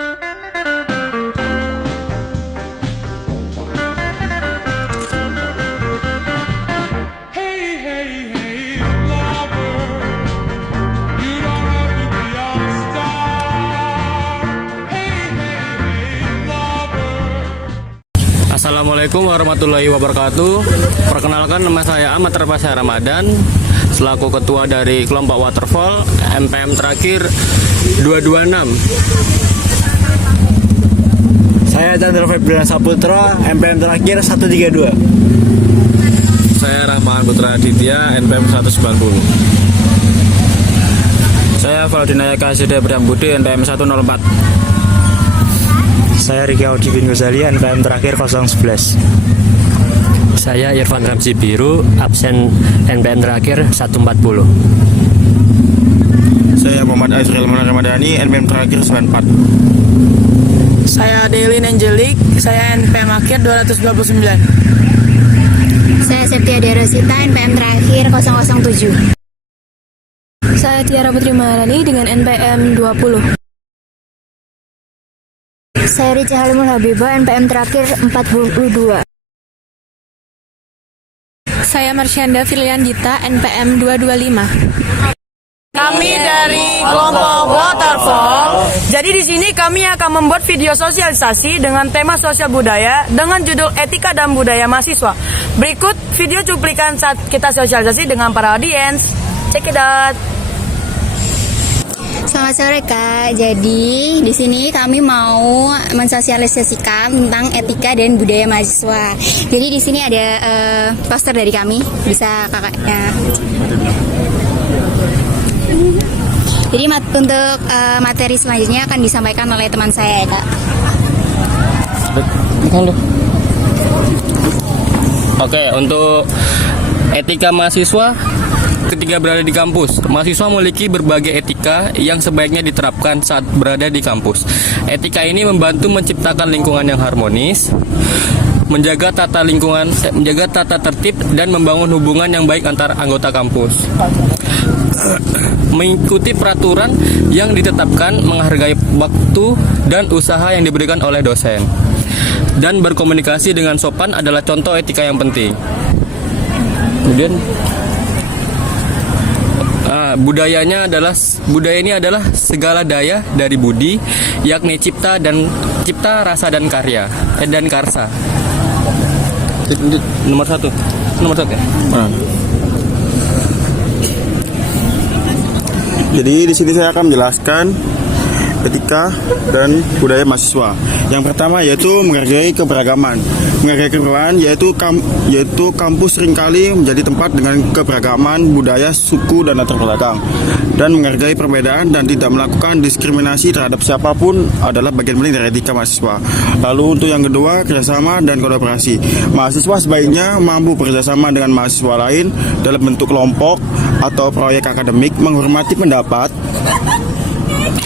Assalamualaikum warahmatullahi wabarakatuh. Perkenalkan, nama saya Ahmad Terpasya Ramadan, selaku ketua dari kelompok Waterfall MPM terakhir 226. Saya Chandra Febrian Saputra, MPM terakhir 132. Saya Rahman Putra Aditya, NPM 190. Saya Valdinaya Kasida Budi, NPM 104. Saya Riki Audi bin Ghazali, NPM terakhir 011. Saya Irfan Ramzi Biru, absen NPM terakhir 140. Saya Muhammad Azril Ramadhani, NPM terakhir 94. Saya Delin Angelik, saya NPM akhir 229. Saya Septia Derosita, NPM terakhir 007. Saya Tiara Putri Maharani dengan NPM 20. Saya Rica Halimul Habibah, NPM terakhir 42. Saya Marsyanda Firlian Dita, NPM 225. Kami dari kelompok Waterfall. Jadi di sini kami akan membuat video sosialisasi dengan tema sosial budaya dengan judul Etika dan Budaya Mahasiswa. Berikut video cuplikan saat kita sosialisasi dengan para audiens. Check it out. Selamat sore Kak. Jadi di sini kami mau mensosialisasikan tentang etika dan budaya mahasiswa. Jadi di sini ada poster dari kami, bisa kakaknya. Jadi untuk materi selanjutnya akan disampaikan oleh teman saya ya Kak. Oke, untuk etika mahasiswa. Ketika berada di kampus, mahasiswa memiliki berbagai etika yang sebaiknya diterapkan saat berada di kampus. Etika ini membantu menciptakan lingkungan yang harmonis, menjaga tata tertib dan membangun hubungan yang baik antar anggota kampus. Mengikuti peraturan yang ditetapkan, menghargai waktu dan usaha yang diberikan oleh dosen, dan berkomunikasi dengan sopan adalah contoh etika yang penting. Kemudian budaya ini adalah segala daya dari budi, yakni cipta, rasa dan karya dan karsa. Nomor satu ya. Jadi di sini saya akan menjelaskan etika dan budaya mahasiswa. Yang pertama yaitu menghargai keberagaman. Menghargai keberagaman yaitu kampus seringkali menjadi tempat dengan keberagaman budaya, suku, dan latar belakang. Dan menghargai perbedaan dan tidak melakukan diskriminasi terhadap siapapun adalah bagian penting dari etika mahasiswa. Lalu untuk yang kedua, kerjasama dan kolaborasi. Mahasiswa sebaiknya mampu bekerjasama dengan mahasiswa lain dalam bentuk kelompok atau proyek akademik, menghormati pendapat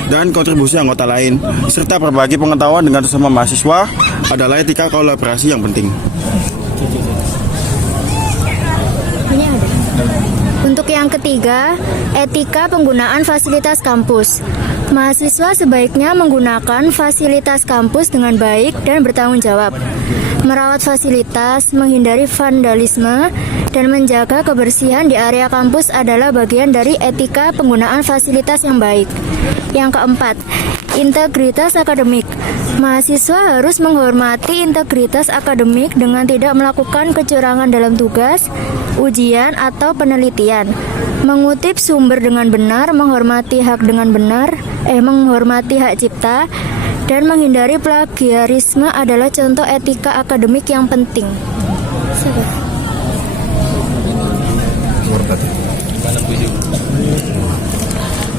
dan kontribusi anggota lain, serta berbagi pengetahuan dengan sesama mahasiswa adalah etika kolaborasi yang penting. Untuk yang ketiga, etika penggunaan fasilitas kampus. Mahasiswa sebaiknya menggunakan fasilitas kampus dengan baik dan bertanggung jawab. Merawat fasilitas, menghindari vandalisme, dan menjaga kebersihan di area kampus adalah bagian dari etika penggunaan fasilitas yang baik. Yang keempat, integritas akademik. Mahasiswa harus menghormati integritas akademik dengan tidak melakukan kecurangan dalam tugas, ujian, atau penelitian. Mengutip sumber dengan benar, menghormati hak cipta, dan menghindari plagiarisme adalah contoh etika akademik yang penting.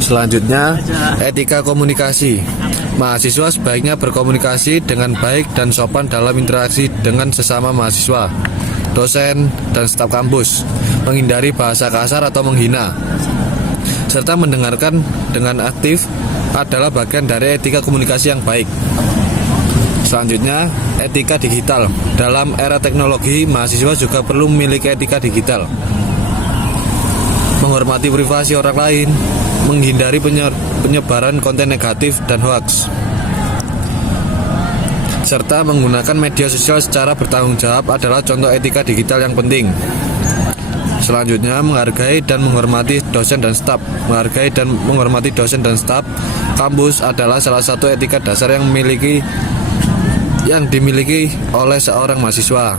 Selanjutnya, etika komunikasi. Mahasiswa sebaiknya berkomunikasi dengan baik dan sopan dalam interaksi dengan sesama mahasiswa, dosen, dan staf kampus. Menghindari bahasa kasar atau menghina, serta mendengarkan dengan aktif adalah bagian dari etika komunikasi yang baik. Selanjutnya, etika digital. Dalam era teknologi, mahasiswa juga perlu memiliki etika digital. Menghormati privasi orang lain, menghindari penyebaran konten negatif dan hoaks. serta menggunakan media sosial secara bertanggung jawab adalah contoh etika digital yang penting. Selanjutnya, menghargai dan menghormati dosen dan staf. Menghargai dan menghormati dosen dan staf kampus adalah salah satu etika dasar yang dimiliki oleh seorang mahasiswa.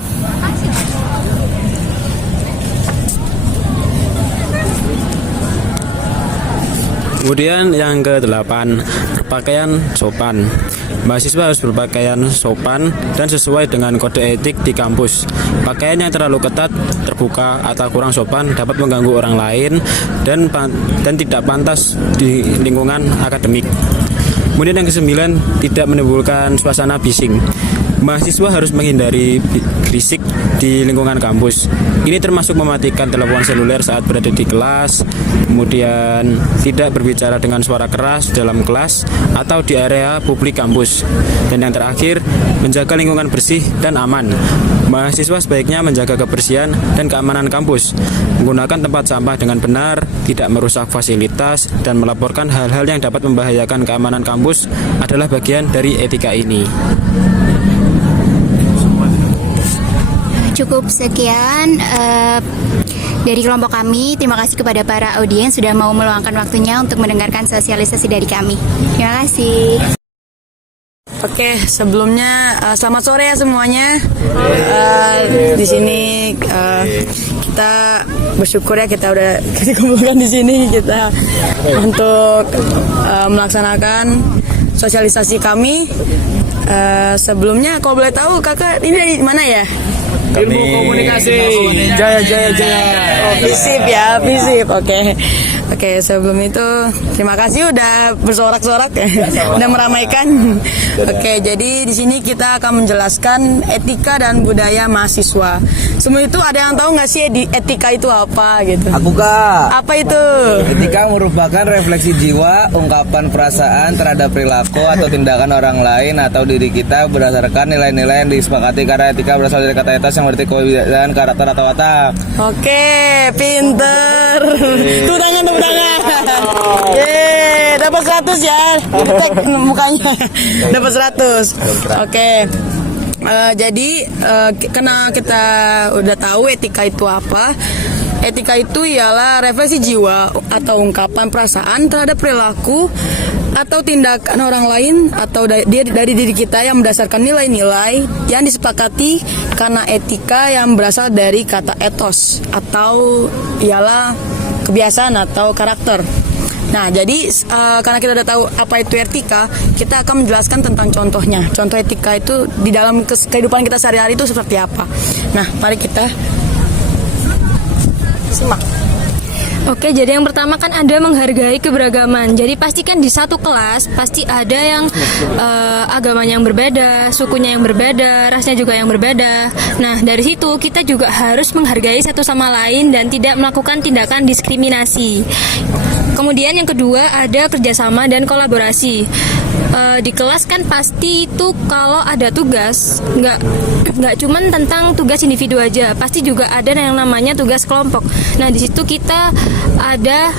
Kemudian yang ke-8, berpakaian sopan. Mahasiswa harus berpakaian sopan dan sesuai dengan kode etik di kampus. Pakaian yang terlalu ketat, terbuka, atau kurang sopan dapat mengganggu orang lain dan tidak pantas di lingkungan akademik. Kemudian yang ke-9, tidak menimbulkan suasana bising. Mahasiswa harus menghindari berisik di lingkungan kampus. Ini termasuk mematikan telepon seluler saat berada di kelas, kemudian tidak berbicara dengan suara keras dalam kelas atau di area publik kampus. Dan yang terakhir, menjaga lingkungan bersih dan aman. Mahasiswa sebaiknya menjaga kebersihan dan keamanan kampus, menggunakan tempat sampah dengan benar, tidak merusak fasilitas, dan melaporkan hal-hal yang dapat membahayakan keamanan kampus adalah bagian dari etika ini. Cukup sekian dari kelompok kami. Terima kasih kepada para audiens sudah mau meluangkan waktunya untuk mendengarkan sosialisasi dari kami. Terima kasih. Oke, sebelumnya selamat sore ya semuanya. Di sini kita bersyukur ya kita udah dikumpulkan di sini kita untuk melaksanakan sosialisasi kami. Sebelumnya kalau boleh tahu kakak ini dari mana ya? Ilmu komunikasi. Jaya. Oh, FISIP ya, FISIP. Oke, sebelum itu terima kasih udah bersorak-sorak udah meramaikan. Oke, jadi di sini kita akan menjelaskan etika dan budaya mahasiswa. Semua itu ada yang tahu nggak sih etika itu apa gitu? Aku Kak. Apa itu? Etika merupakan refleksi jiwa, ungkapan perasaan terhadap perilaku atau tindakan orang lain atau diri kita berdasarkan nilai-nilai yang disepakati, karena etika berasal dari kata etos yang berarti kewibawahan, karakter atau watak. Oke, pinter. Tepuk tangan. Yeay, dapat 100 ya. Tek mukanya. Dapat 100. Oke. Jadi karena kita udah tahu etika itu apa. Etika itu ialah refleksi jiwa atau ungkapan perasaan terhadap perilaku atau tindakan orang lain atau dari diri kita yang berdasarkan nilai-nilai yang disepakati, karena etika yang berasal dari kata etos atau ialah kebiasaan atau karakter. Nah, jadi karena kita udah tahu apa itu etika, kita akan menjelaskan tentang contohnya. Contoh etika itu di dalam kehidupan kita sehari-hari itu seperti apa. Nah, mari kita simak. Oke, jadi yang pertama kan ada menghargai keberagaman. Jadi pastikan di satu kelas pasti ada yang agamanya yang berbeda, sukunya yang berbeda, rasnya juga yang berbeda. Nah, dari situ kita juga harus menghargai satu sama lain dan tidak melakukan tindakan diskriminasi. Kemudian yang kedua ada kerjasama dan kolaborasi. Di kelas kan pasti itu kalau ada tugas nggak cuman tentang tugas individu aja, pasti juga ada yang namanya tugas kelompok. Nah, di situ kita ada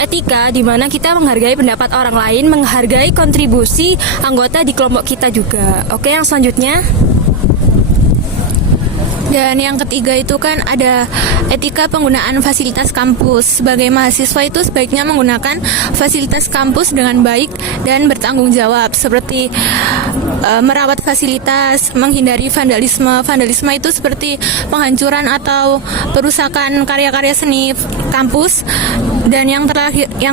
etika di mana kita menghargai pendapat orang lain, menghargai kontribusi anggota di kelompok kita juga. Oke, yang selanjutnya. Dan yang ketiga itu kan ada etika penggunaan fasilitas kampus. Sebagai mahasiswa itu sebaiknya menggunakan fasilitas kampus dengan baik dan bertanggung jawab, seperti merawat fasilitas, menghindari vandalisme. Vandalisme itu seperti penghancuran atau perusakan karya-karya seni kampus. Dan yang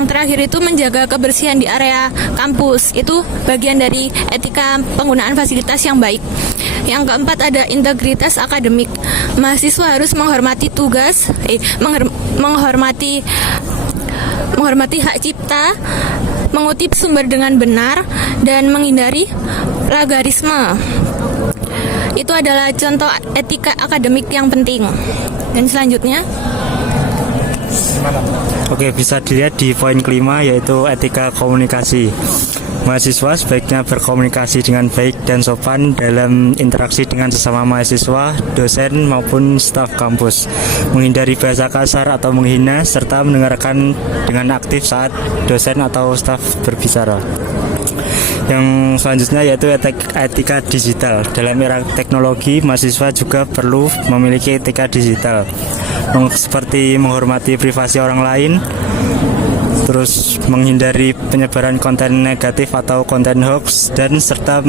terakhir itu menjaga kebersihan di area kampus. Itu bagian dari etika penggunaan fasilitas yang baik. Yang keempat ada integritas akademik. Mahasiswa harus menghormati tugas, menghormati hak cipta, mengutip sumber dengan benar, dan menghindari plagiarisme. Itu adalah contoh etika akademik yang penting. Dan selanjutnya, Oke, bisa dilihat di poin kelima yaitu etika komunikasi. Mahasiswa sebaiknya berkomunikasi dengan baik dan sopan dalam interaksi dengan sesama mahasiswa, dosen maupun staf kampus. Menghindari bahasa kasar atau menghina, serta mendengarkan dengan aktif saat dosen atau staf berbicara. Yang selanjutnya yaitu etika digital. Dalam era teknologi, mahasiswa juga perlu memiliki etika digital, seperti menghormati privasi orang lain, terus menghindari penyebaran konten negatif atau konten hoax, dan serta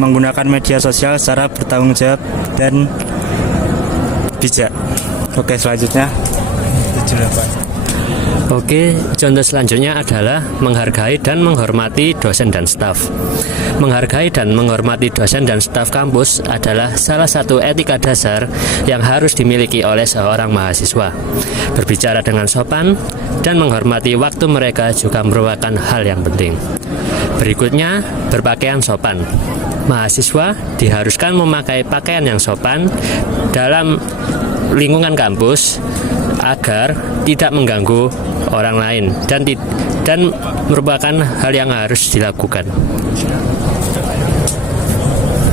menggunakan media sosial secara bertanggung jawab dan bijak. Oke, selanjutnya. Oke, contoh selanjutnya adalah menghargai dan menghormati dosen dan staf. Menghargai dan menghormati dosen dan staf kampus adalah salah satu etika dasar yang harus dimiliki oleh seorang mahasiswa. Berbicara dengan sopan dan menghormati waktu mereka juga merupakan hal yang penting. Berikutnya, berpakaian sopan. Mahasiswa diharuskan memakai pakaian yang sopan dalam lingkungan kampus agar tidak mengganggu orang lain dan merupakan hal yang harus dilakukan.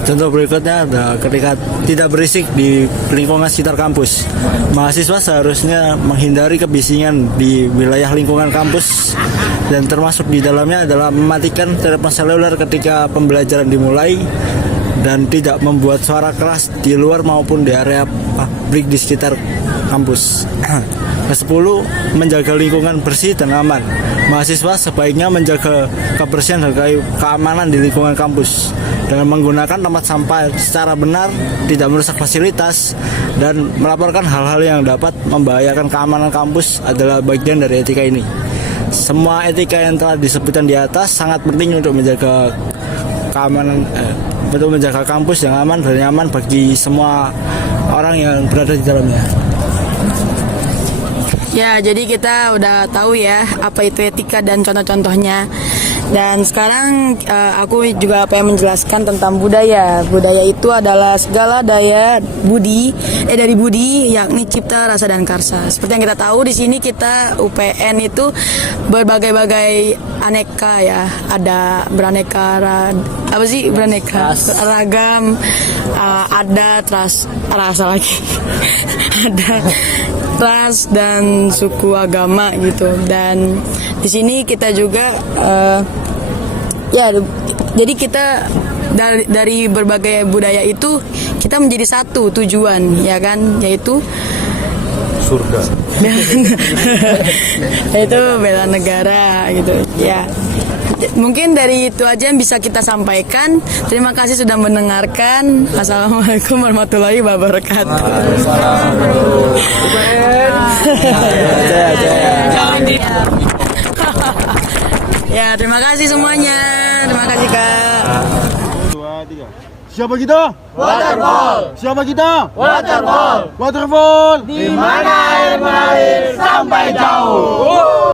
Contoh berikutnya ada ketika tidak berisik di lingkungan sekitar kampus. Mahasiswa seharusnya menghindari kebisingan di wilayah lingkungan kampus, dan termasuk di dalamnya adalah mematikan telepon seluler ketika pembelajaran dimulai dan tidak membuat suara keras di luar maupun di area publik di sekitar kampus. Ke-10, menjaga lingkungan bersih dan aman. Mahasiswa sebaiknya menjaga kebersihan dan keamanan di lingkungan kampus dengan menggunakan tempat sampah secara benar, tidak merusak fasilitas, dan melaporkan hal-hal yang dapat membahayakan keamanan kampus adalah bagian dari etika ini. Semua etika yang telah disebutkan di atas sangat penting untuk menjaga keamanan, untuk menjaga kampus yang aman dan nyaman bagi semua orang yang berada di dalamnya. Ya, jadi kita udah tahu ya apa itu etika dan contoh-contohnya. Dan sekarang aku juga pengen menjelaskan tentang budaya. Budaya itu adalah segala daya dari budi, yakni cipta, rasa, dan karsa. Seperti yang kita tahu di sini kita UPN itu berbagai-bagai aneka ya. Ada beraneka ragam, ada rasa lagi. Ada ras dan suku agama gitu. Dan di sini kita juga jadi kita dari berbagai budaya itu kita menjadi satu tujuan, ya kan, yaitu Surga. yaitu bela negara gitu ya. Mungkin dari itu aja yang bisa kita sampaikan. Terima kasih sudah mendengarkan. Assalamualaikum warahmatullahi wabarakatuh. Ya, terima kasih semuanya. Terima kasih, Kak. 2, 3. Siapa kita? Waterfall. Siapa kita? Waterfall. Waterfall. Di mana air mengalir sampai jauh.